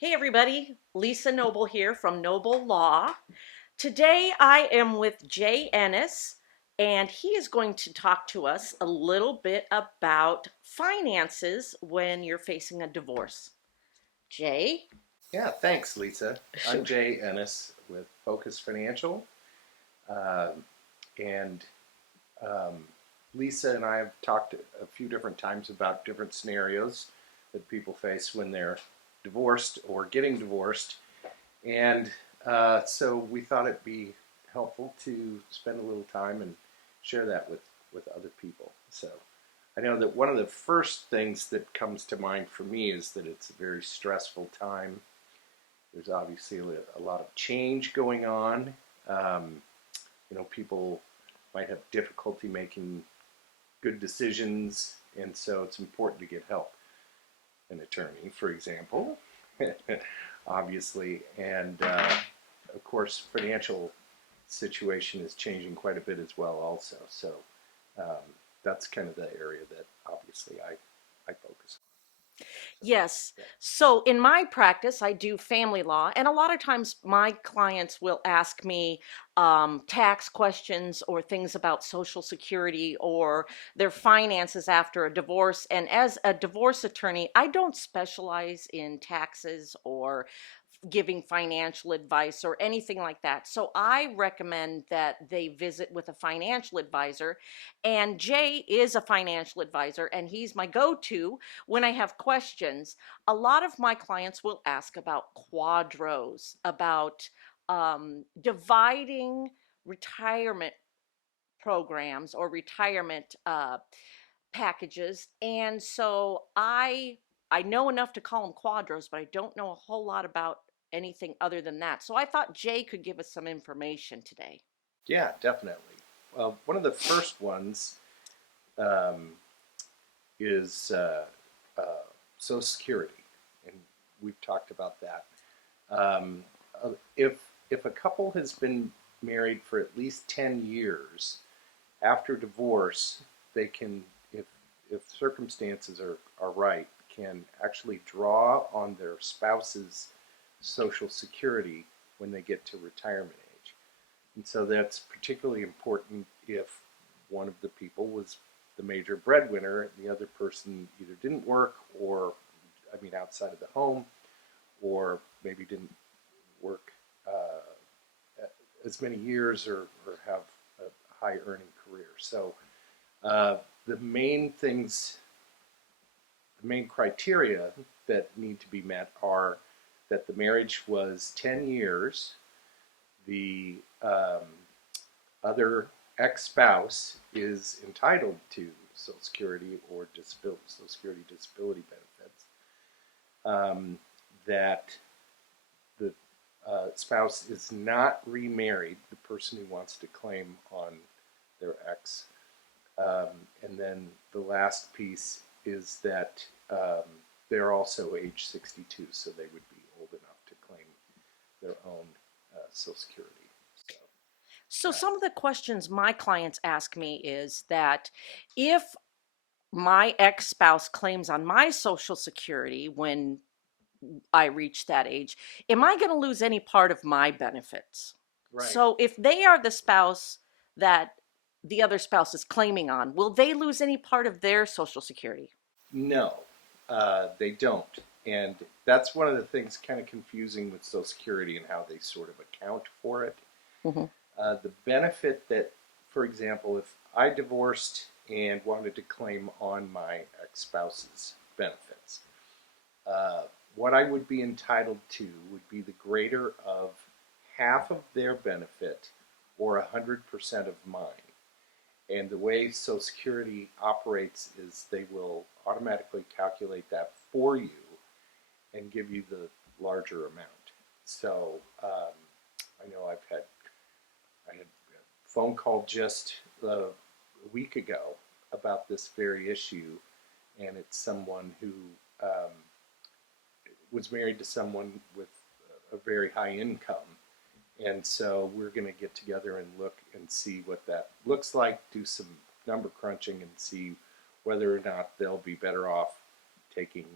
Hey everybody, Lisa Noble here from Noble Law. Today I am with Jay Ennis, and he is going to talk to us a little bit about finances when you're facing a divorce. Jay? Yeah, thanks, Lisa. I'm Sure. Jay Ennis with Focus Financial. Um, and Lisa and I have talked a few different times about different scenarios that people face when they're divorced or getting divorced. And so we thought it'd be helpful to spend a little time and share that with other people. So I know that one of the first things that comes to mind for me is that it's a very stressful time. There's obviously a lot of change going on. Um, People might have difficulty making good decisions, and so it's important to get help. An attorney, for example, obviously, and of course, financial situation is changing quite a bit as well, also. So um, that's kind of the area that obviously I focus Yes. on. So in my practice, I do family law, and a lot of times my clients will ask me tax questions or things about Social Security or their finances after a divorce. And as a divorce attorney, I don't specialize in taxes or giving financial advice or anything like that. So I recommend that they visit with a financial advisor. And Jay is a financial advisor, and he's my go to when I have questions. A lot of my clients will ask about quadros, about dividing retirement programs or retirement packages. And so I know enough to call them quadros, but I don't know a whole lot about anything other than that. So I thought Jay could give us some information today. Yeah, definitely. Well, one of the first ones um, is uh, Social Security, and we've talked about that. Um, if a couple has been married for at least 10 years, after divorce, they can, if circumstances are right, can actually draw on their spouse's Social Security when they get to retirement age. And so that's particularly important if one of the people was the major breadwinner and the other person either didn't work or, I mean, outside of the home, or maybe didn't work as many years or have a high earning career. So uh, the main things, the main criteria that need to be met are that the marriage was 10 years, the other ex-spouse is entitled to Social Security or Social Security disability benefits, that the spouse is not remarried, the person who wants to claim on their ex. And then the last piece is that they're also age 62, so they would be old enough to claim their own Social Security. So, So uh, some of the questions my clients ask me is that if my ex-spouse claims on my Social Security when I reach that age, am I going to lose any part of my benefits? right. So if they are the spouse that the other spouse is claiming on, will they lose any part of their Social Security? No, they don't. And that's one of the things kind of confusing with Social Security and how they sort of account for it. Hmm. The benefit that, for example, if I divorced and wanted to claim on my ex spouse's benefits, uh, what I would be entitled to would be the greater of half of their benefit or 100% of mine. And the way Social Security operates is they will automatically calculate that for you and give you the larger amount. So I know I had a phone call just a week ago about this very issue, and it's someone who um, was married to someone with a very high income. And so we're going to get together and look and see what that looks like, do some number crunching, and see whether or not they'll be better off taking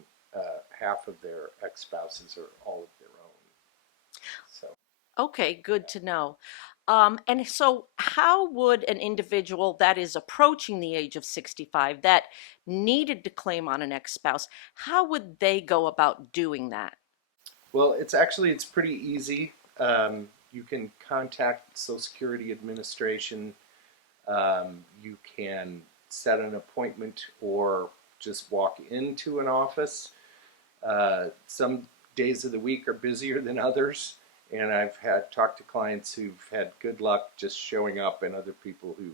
half of their ex-spouses or all of their own. So, Okay, good to know. And so, how would an individual that is approaching the age of 65 that needed to claim on an ex-spouse, how would they go about doing that? well, it's pretty easy. You can contact Social Security Administration. You can set an appointment or just walk into an office. Some days of the week are busier than others, and I've had talked to clients who've had good luck just showing up, and other people who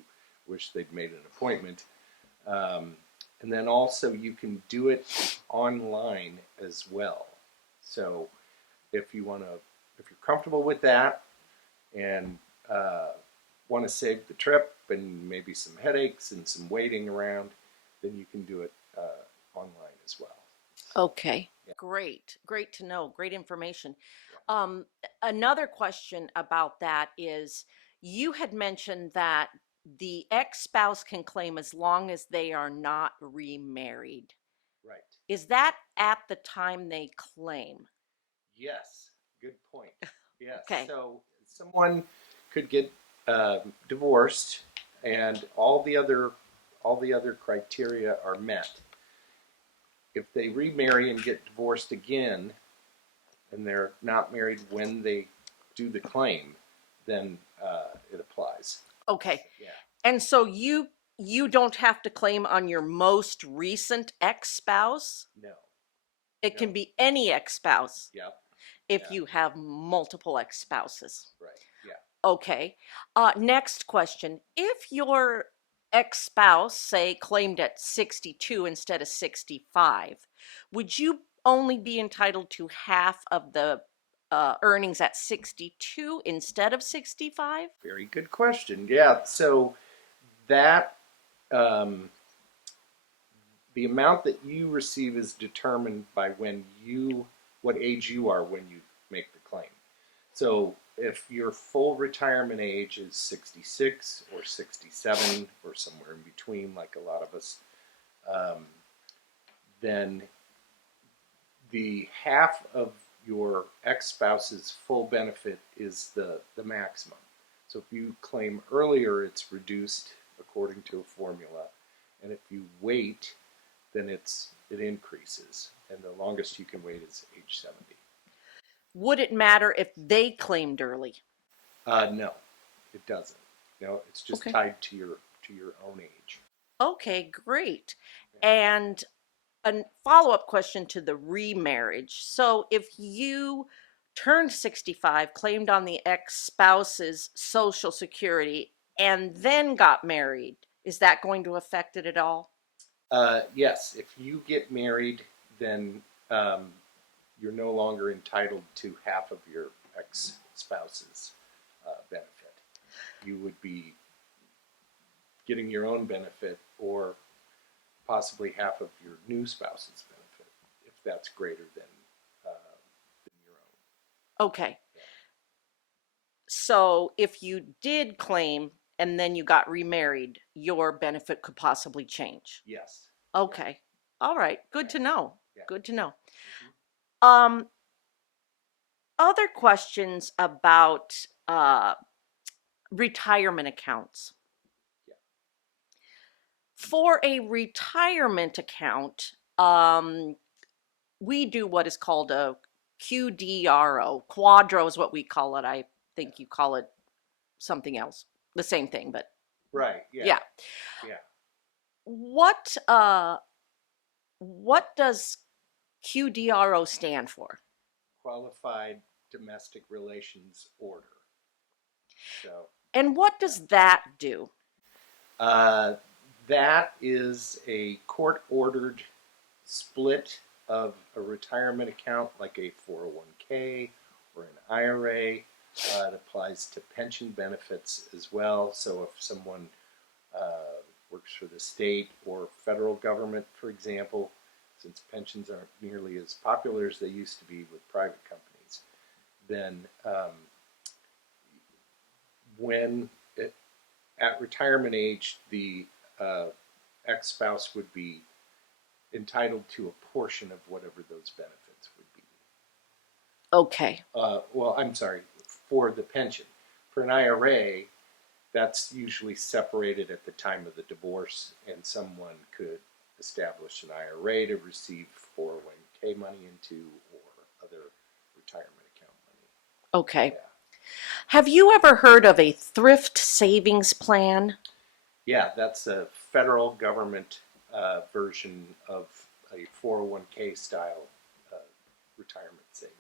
wish they'd made an appointment. And then also you can do it online as well. So if you want to, if you're comfortable with that and want to save the trip and maybe some headaches and some waiting around, then you can do it online as well. Okay, Yeah. great to know. Great information. Um, Another question about that is you had mentioned that the ex-spouse can claim as long as they are not remarried. Right. Is that at the time they claim? Yes. Good point. Yes. Okay. So someone could get divorced, and all the other criteria are met. If they remarry and get divorced again, and they're not married when they do the claim, then it applies. Okay. Yeah. And so you don't have to claim on your most recent ex-spouse. No. It No. can be any ex-spouse Yep. if Yeah. you have multiple ex-spouses. Right. Yeah. Okay. Next question. If your ex-spouse, say, claimed at 62 instead of 65, would you only be entitled to half of the earnings at 62 instead of 65? Very good question. Yeah. So that um, the amount that you receive is determined by what age you are when you make the claim. So if your full retirement age is 66 or 67 or somewhere in between, like a lot of us, um, then the half of your ex-spouse's full benefit is the maximum. So if you claim earlier, it's reduced according to a formula, and if you wait, then it increases, and the longest you can wait is age 70. Would it matter if they claimed early? No, it doesn't. No, it's just Okay. tied to your own age. Okay, great. And a follow-up question to the remarriage. So if you turned 65, claimed on the ex-spouse's social security, and then got married, is that going to affect it at all? Yes, if you get married, then you're no longer entitled to half of your ex-spouse's benefit. You would be getting your own benefit or possibly half of your new spouse's benefit if that's greater than your own. Okay. So if you did claim and then you got remarried, your benefit could possibly change. Yes. Okay. All right. Good to know. Yeah. Good to know. Mhm. Um, Other questions about retirement accounts. Yeah. For a retirement account, we do what is called a QDRO. Quadro is what we call it. I think you call it something else. The same thing, but Right. Yeah. yeah. Yeah. What what does QDRO stand for? Qualified Domestic Relations Order. So And what does that do? uh, that is a court-ordered split of a retirement account, like a 401k or an IRA. It applies to pension benefits as well. So if someone works for the state or federal government, for example, since pensions aren't nearly as popular as they used to be with private companies, then when at retirement age, the ex-spouse would be entitled to a portion of whatever those benefits would be. Okay. Well, I'm sorry, for the pension. For an IRA, that's usually separated at the time of the divorce, and someone could establish an IRA to receive 401k money into or other retirement account money. Okay. Yeah. Have you ever heard of a thrift savings plan? Yeah, that's a federal government version of a 401k style uh, retirement savings.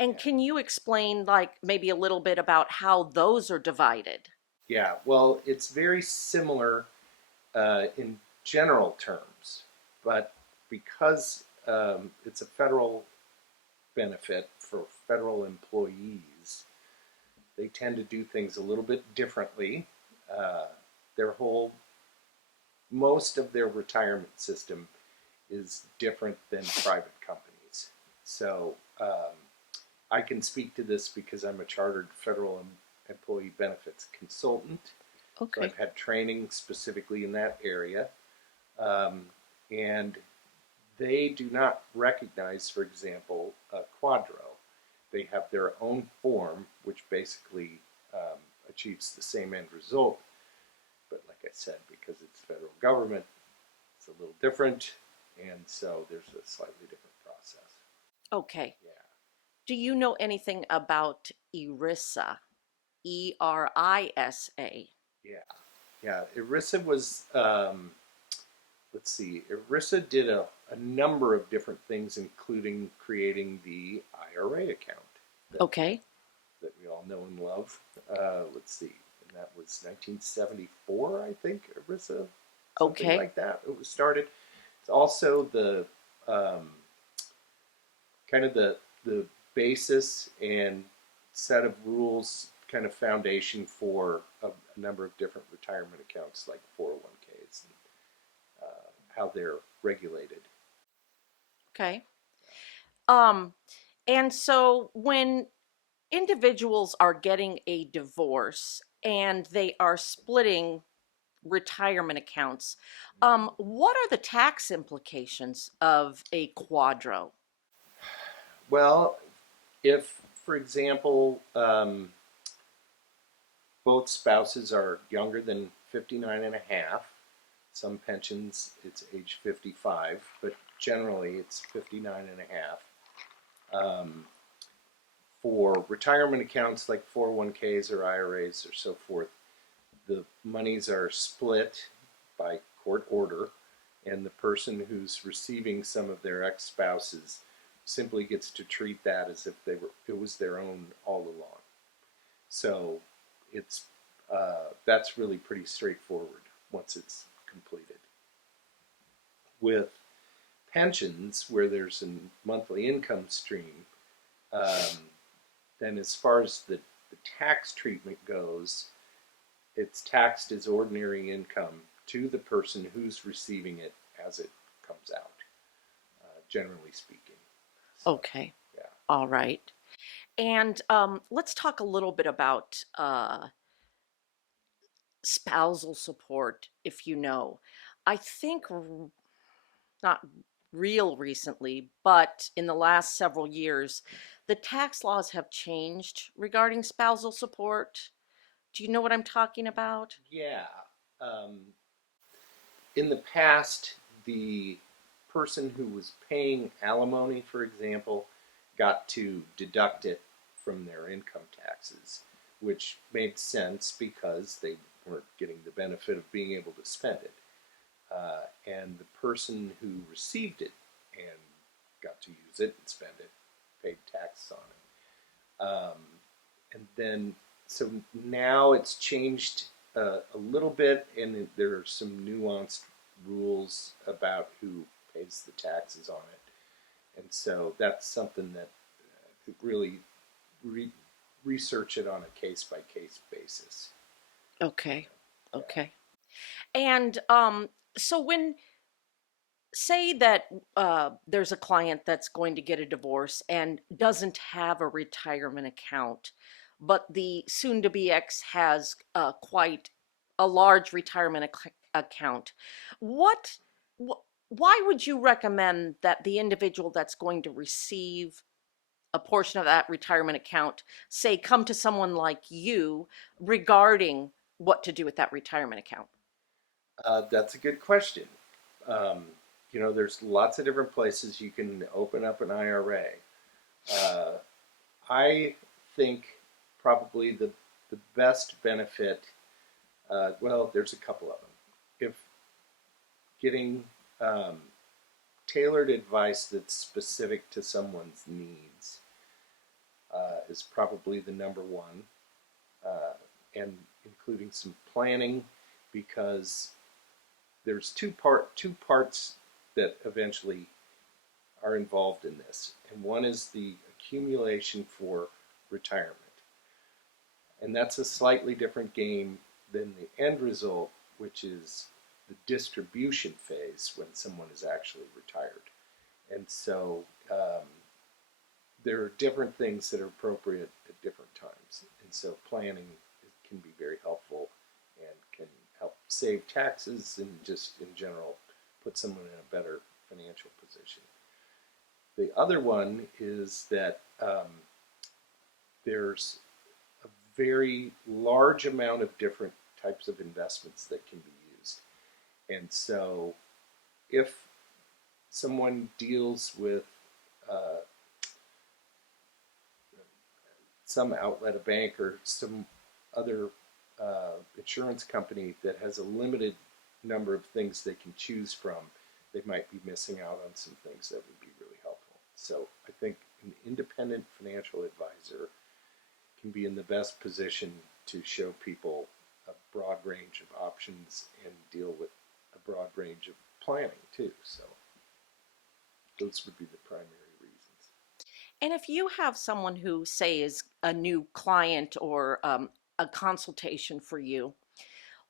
And Yeah. can you explain, like, maybe a little bit about how those are divided? Yeah, well, it's very similar in general terms, but because it's a federal benefit for federal employees, they tend to do things a little bit differently. Uh, their whole, most of their retirement system is different than private companies. So I can speak to this because I'm a chartered federal employee benefits consultant. So Okay. I've had training specifically in that area. Um, and they do not recognize, for example, a quadro. They have their own form, which basically achieves the same end result. But like I said, because it's federal government, it's a little different, and so there's a slightly different process. Okay. Yeah, Do you know anything about ERISA? ERISA. yeah, yeah. ERISA was, let's see, ERISA did a number of different things, including creating the IRA account that Okay. that we all know and love. Let's see, and that was 1974, I think, ERISA, something Okay. like that. It was started. It's also the um, kind of the basis and set of rules, kind of foundation for a number of different retirement accounts like 401ks and how they're regulated. Okay. Um, and so when individuals are getting a divorce and they are splitting retirement accounts, what are the tax implications of a quadro? Well, if, for example, both spouses are younger than 59 and a half. Some pensions, it's age 55, but generally it's 59 and a half. For retirement accounts like 401ks or IRAs or so forth, the monies are split by court order, and the person who's receiving some of their ex-spouses simply gets to treat that as if it was their own all along. So it's that's really pretty straightforward once it's completed. With pensions, where there's a monthly income stream, um, then as far as the tax treatment goes, it's taxed as ordinary income to the person who's receiving it as it comes out, generally speaking. So, Okay. yeah. All right. And let's talk a little bit about spousal support, if you know. I think not real recently, but in the last several years, the tax laws have changed regarding spousal support. Do you know what I'm talking about? Yeah. Um, in the past, the person who was paying alimony, for example, got to deduct it from their income taxes, which made sense because they weren't getting the benefit of being able to spend it. And the person who received it and got to use it and spend it paid tax on it. And then, so now it's changed a little bit, and there are some nuanced rules about who pays the taxes on it. And so that's something that really re- research it on a case by case basis. Okay. Yeah. Okay. And so when say that there's a client that's going to get a divorce and doesn't have a retirement account, but the soon to be ex has quite a large retirement account. What, what why would you recommend that the individual that's going to receive a portion of that retirement account, say, come to someone like you regarding what to do with that retirement account? That's a good question. Um, there's lots of different places you can open up an IRA. Uh, I think probably the best benefit, well, there's a couple of them. If getting tailored advice that's specific to someone's needs is probably the number one, and including some planning, because there's two parts that eventually are involved in this, and one is the accumulation for retirement, and that's a slightly different game than the end result, which is the distribution phase when someone is actually retired. And so there are different things that are appropriate at different times. And so planning can be very helpful and can help save taxes and just in general put someone in a better financial position. The other one is that there's a very large amount of different types of investments that can be used. And so if someone deals with some outlet, a bank, or some other insurance company that has a limited number of things they can choose from, they might be missing out on some things that would be really helpful. So I think an independent financial advisor can be in the best position to show people a broad range of options and deal with a broad range of planning too. So those would be the primary reasons. And if you have someone who, say, is a new client or a consultation for you,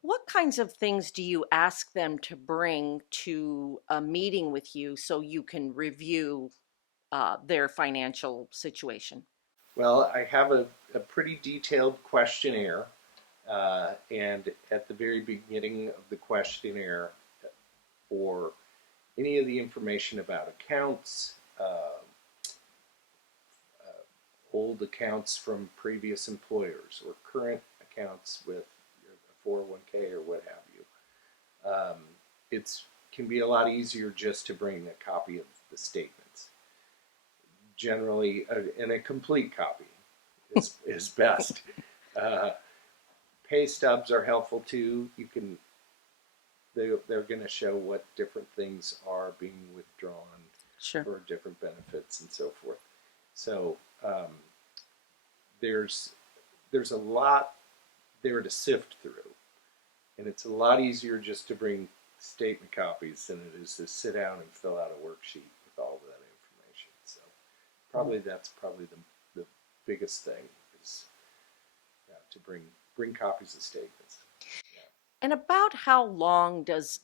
what kinds of things do you ask them to bring to a meeting with you so you can review their financial situation? Well, I have a pretty detailed questionnaire, and at the very beginning of the questionnaire, for any of the information about accounts, old accounts from previous employers, or current accounts with a 401k or what have you, it's can be a lot easier just to bring a copy of the statements. Generally, and a complete copy is best. Uh, Pay stubs are helpful too. They're going to show what different things are being withdrawn Sure. for different benefits and so forth. So there's a lot there to sift through, and it's a lot easier just to bring statement copies than it is to sit down and fill out a worksheet with all of that information. So that's probably the biggest thing is to bring copies of statements. And about how long does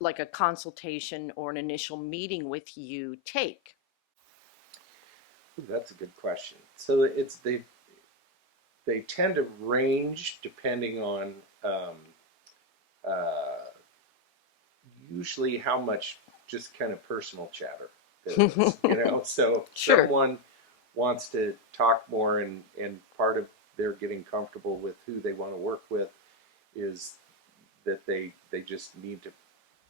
like a consultation or an initial meeting with you take? Ooh, that's a good question. So they tend to range depending on uh, usually how much just kind of personal chatter there is. So if Sure. someone wants to talk more, and part of their getting comfortable with who they want to work with is that they just need to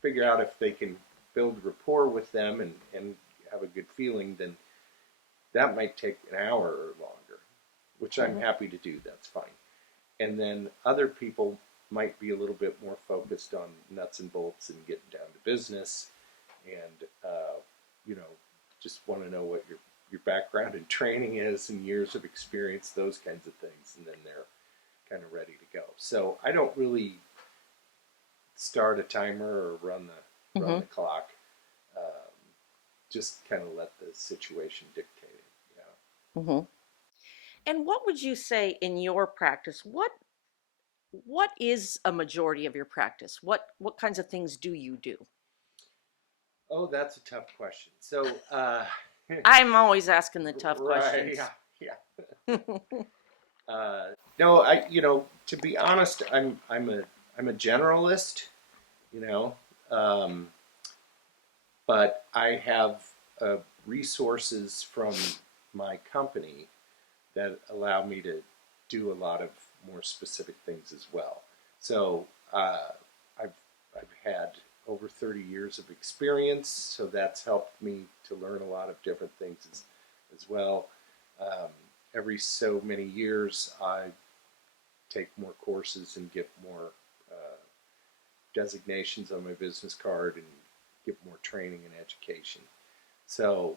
figure out if they can build rapport with them and have a good feeling, then that might take an hour or longer, which I'm Mhm. happy to do. That's fine. And then other people might be a little bit more focused on nuts and bolts and getting down to business, and you know, just want to know what your background and training is and years of experience, those kinds of things, and then they're kind of ready to go. So I don't really start a timer or run Hmm. the clock. Um, just kind of let the situation dictate it. Hmm. And what would you say in your practice? What is a majority of your practice? What kinds of things do you do? Oh, that's a tough question. So, I'm always asking the tough right, yeah, questions. yeah. No, to be honest, I'm a generalist. You know, um, but I have resources from my company that allow me to do a lot of more specific things as well. So I've had over 30 years of experience, so that's helped me to learn a lot of different things as well. Every so many years, I take more courses and get more designations on my business card and get more training and education. So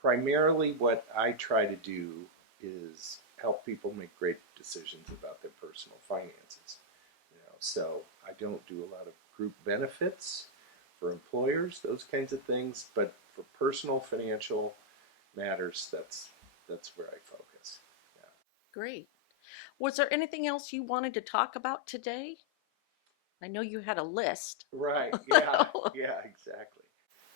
primarily what I try to do is help people make great decisions about their personal finances. So I don't do a lot of group benefits for employers, those kinds of things, but for personal financial matters, that's where I focus. Yeah. Great. Was there anything else you wanted to talk about today? I know you had a list. Right. Yeah. Yeah. Exactly.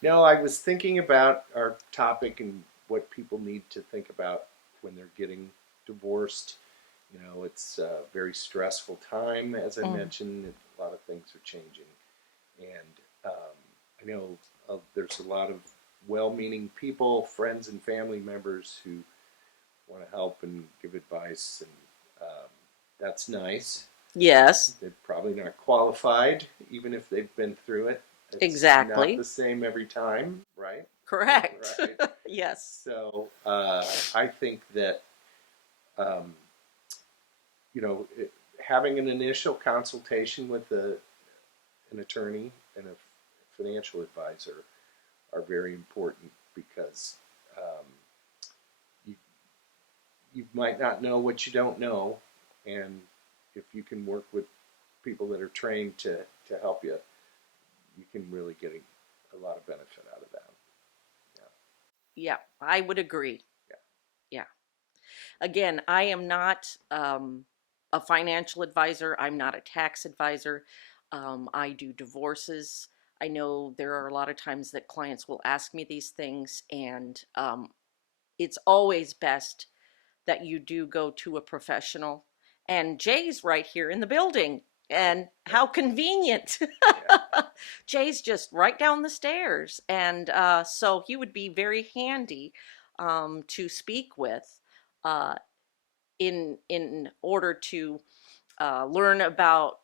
No, I was thinking about our topic and what people need to think about when they're getting divorced. It's a very stressful time, as I mentioned. A lot of things are changing, and I know there's a lot of well-meaning people, friends and family members who want to help and give advice, and that's nice. Yes. They're probably not qualified, even if they've been through it. It's Exactly. not the same every time, right? Correct. Right. Yes. So I think that having an initial consultation with an attorney and a financial advisor are very important because you might not know what you don't know, and if you can work with people that are trained to help you, you can really get a lot of benefit out of that. Yeah, I would agree. Yeah. Yeah. Again, I am not a financial advisor. I'm not a tax advisor. I do divorces. I know there are a lot of times that clients will ask me these things, and it's always best that you do go to a professional. And Jay's right here in the building. And how convenient. Yeah. Jay's just right down the stairs. And so he would be very handy to speak with uh, in order to learn about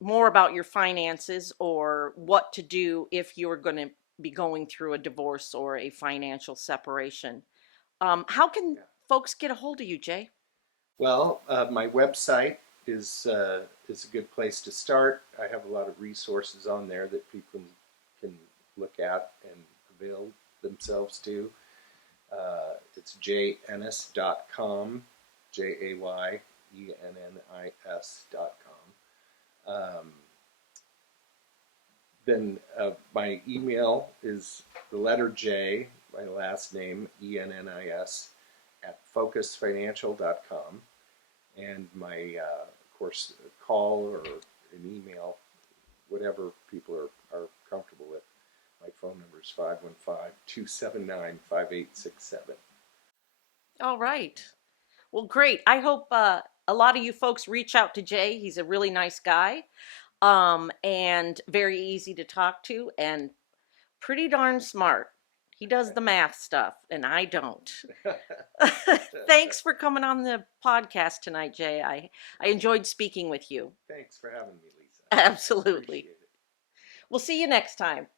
more about your finances or what to do if you're going to be going through a divorce or a financial separation. How can Yeah. folks get a hold of you, Jay? Well, my website is a good place to start. I have a lot of resources on there that people can look at and avail themselves to. It's jayennis.com, JAYENNIS.com. Then my email is the letter J, my last name, ENNIS, at focusfinancial.com. And my, of course, call or an email, whatever people are comfortable with. My phone number is 515-279-5867. All right. Well, great. I hope a lot of you folks reach out to Jay. He's a really nice guy, and very easy to talk to, and pretty darn smart. He does the math stuff, and I don't. Thanks for coming on the podcast tonight, Jay. I enjoyed speaking with you. Thanks for having me, Lisa. Absolutely. Appreciate it. We'll see you next time.